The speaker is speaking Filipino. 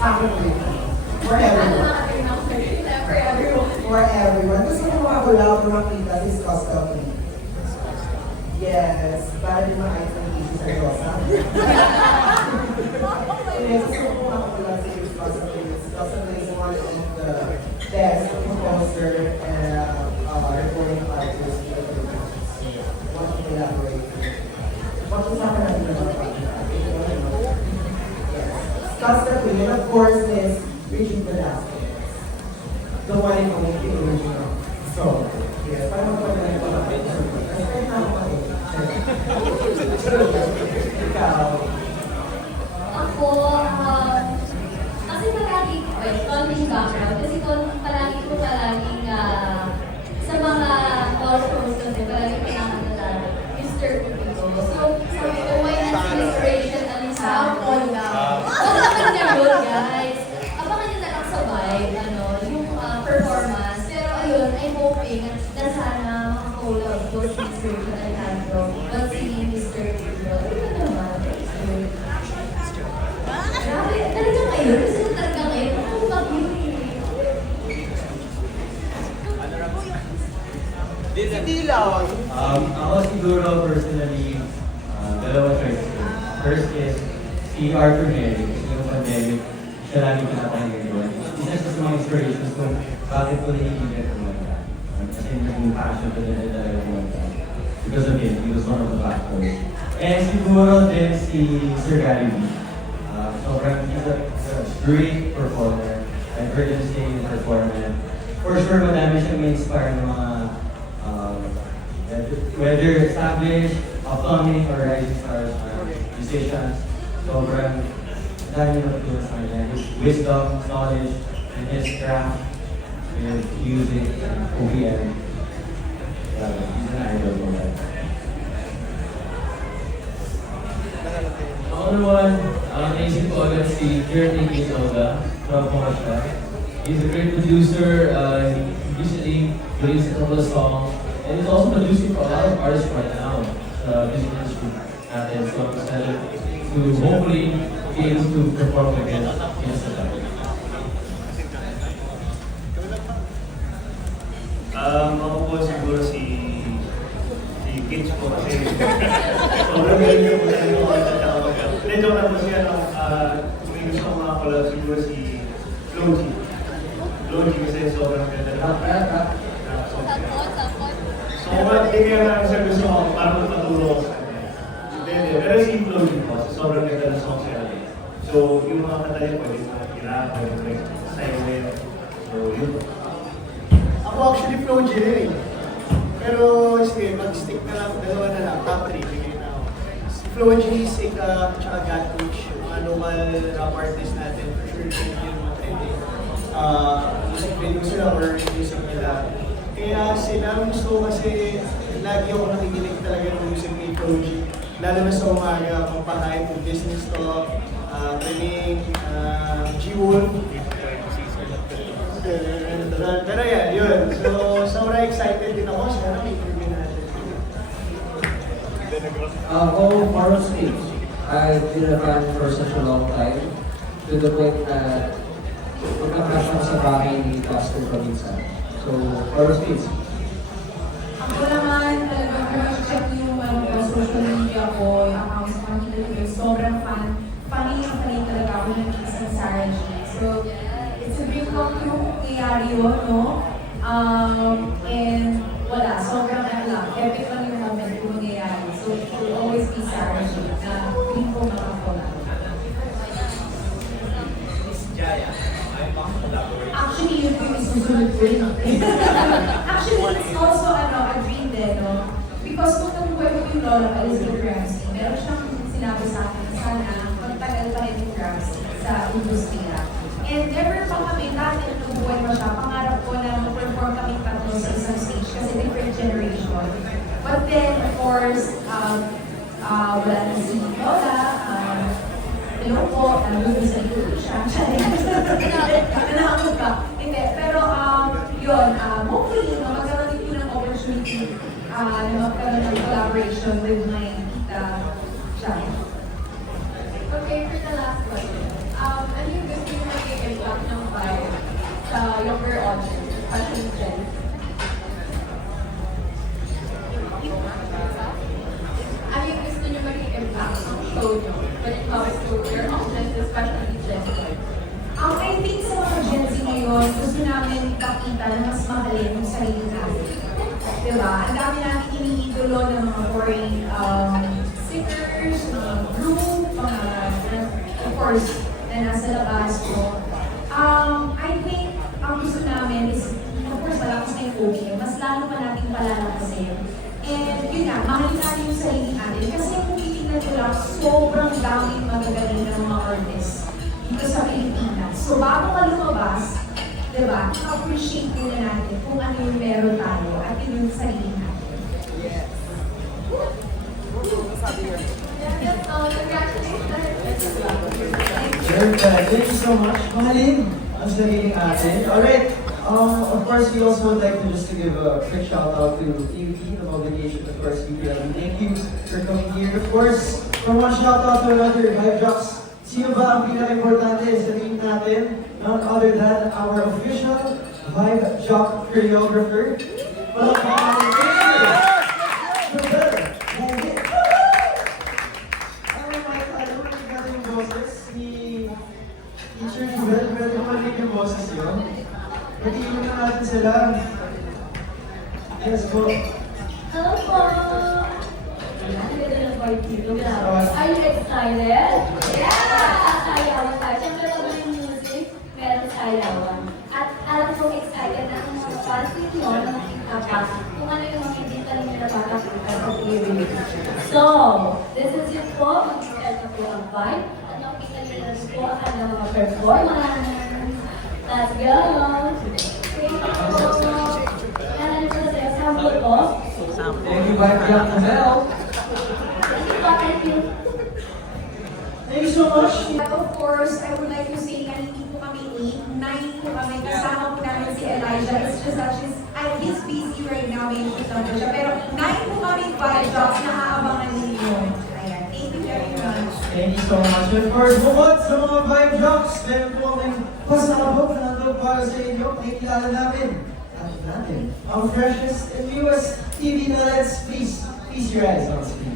Sa akin rin. For Ano everyone. nakating ng for everyone? For everyone. Gusto ko makakulaw na makita si custom made. Yes. Para di makita ng isip sa Rosa. Yes, gusto ko makakulaw si custom made. Custom made is one of the best composer And of course, is Richie Velasquez. The one and only si Sir Alejandro, but si Mr. Cupido. Ano naman? Grabe, talaga ngayon? Gusto ko talaga ngayon? Ano ba lang. Um, ako siguro personally, uh, dalawa choices. First is si Arthur Neri, kasi yung pandemic, siya lagi pinapahinggan doon. Isa siya sa mga inspirations kung bakit ko naiingat kumanta. Um, kasi naging passion ko na talaga. Because him, he was one of the factors. And siguro din si Sir Gary Vee. Uh, sobrang he's a, a great performer. I've heard him sing and perform and for sure madami siyang may-inspire ng mga um, whether, established, upcoming, or rising stars, uh, musicians, sobrang dami na natulong sa kanya. His wisdom, knowledge, and his craft with music and OPM. Uh, Ako naman, ang naisip ko agad si Jeremy Quezada from Porsche. He's a great producer, uh, he recently released a couple of songs, and he's also producing for a lot of artists right now sa music industry natin. So I'm excited to hopefully be able to perform again in September. Um, ako po siguro si si Kitch po kasi sobrang galing niya po sa inyo mga joke lang po siya, no? Ah, may gusto ko mga collab siguro si Logi. Logi kasi sobrang ganda na. song niya. So, magbigay lang siya gusto ko para magpaturo ko sa kanya. Hindi. Pero si Logi po, sobrang ganda na song siya. So, yung mga kanta niya pwede mo kailangan, pwede mo sayaw So, yun po. Ako actually flow eh. Pero sige, mag-stick na lang, dalawa na lang, top 3, Si Flow G, Sika, tsaka God Coach, mga local rap artist natin, for sure, yun yung mga trending. Uh, music video sila or music nila. Kaya sila, gusto ko kasi lagi ako nakikinig talaga ng music ni Flow G. Lalo na sa umaga, pampahype ng business talk, uh, Bening, uh, G-Wolf, pero yan, yun. So, Ako, Marlon Steve. I've been a fan for such a long time. To the point na magkakasyon sa bahay ni Pastor Provinsa. So, Marlon Steve. Ako naman, talagang kung check yung ko, social media ko, yung accounts ko, yung sobrang fan. Fan yung fan talaga ako ng Sarah G. So, it's a dream come true kung yun, no? Um, and wala, sobrang ano lang, epic Actually, yun po yung isusunod ko yun. Actually, also ano, a dream din, no? Because kung nabubuhay ko yung lola Elizabeth Ramsey, meron sa sana magtagal sa industriya. And never pa kami, dati nung nabubuhay pa siya, pangarap ko na mag-perform kami tatlo sa isang different generation. But then, of course, um, uh, wala na si Lola, um, Hello po, nandun sa iyo siya. Nanahamog ka. Hindi, pero um, yun, um, hopefully, magkaroon po ng opportunity uh, na magkaroon ng collaboration with gusto namin ipakita na mas mahalin yung sarili natin. Diba? Ang dami namin iniidolo ng mga foreign um, singers, mga group, mga, of course, na nasa labas ko. Um, I think, ang gusto namin is, of course, malakas na yung okay, mas lalo pa natin palalakasin. And yun nga, mahalin natin yung sarili natin. Kasi kung titignan ko lang, sobrang daming magagaling na mga artists di ba, appreciate muna natin kung ano yung meron tayo at yun yung sarili natin. Very good. Thank you so much. Mahalin ang sarili natin. Alright. Um, of course, we also would like to just to give a quick shout out to PUP, the publication, of course, PPL. Thank you for coming here. Of course, from one shout out to another, Vibe Jocks. Sino ba ang pinaka-importante sa team natin? None other than our official Vibe Jock choreographer. Palakpakan na Teacher Jubel, pwede mo manig yung boses yun? Pag-iinom na natin sila. Yes po. Hello po! Ayan, ganda dito. Grabe. Are you excited? Po vibe. At makita nyo na rin po ang mga performance. Let's go! Thank you! Po sa sample ko. Thank you, Vibe Jack Mel. Thank you. Thank you so much. Of course, I would like to say na hindi po kami 8, 9 po kami. Kasama po namin si Elijah. It's just that she's, he's busy right now. May shoot lang po siya. Pero 9 po kami five jobs Thank you so much. Of course, bukod sa mga Vibe Jocks, meron po kaming pasabog na nandun para sa inyo. Pakikilala namin. At natin, ang freshest and newest TV talents. Please, please your eyes on screen.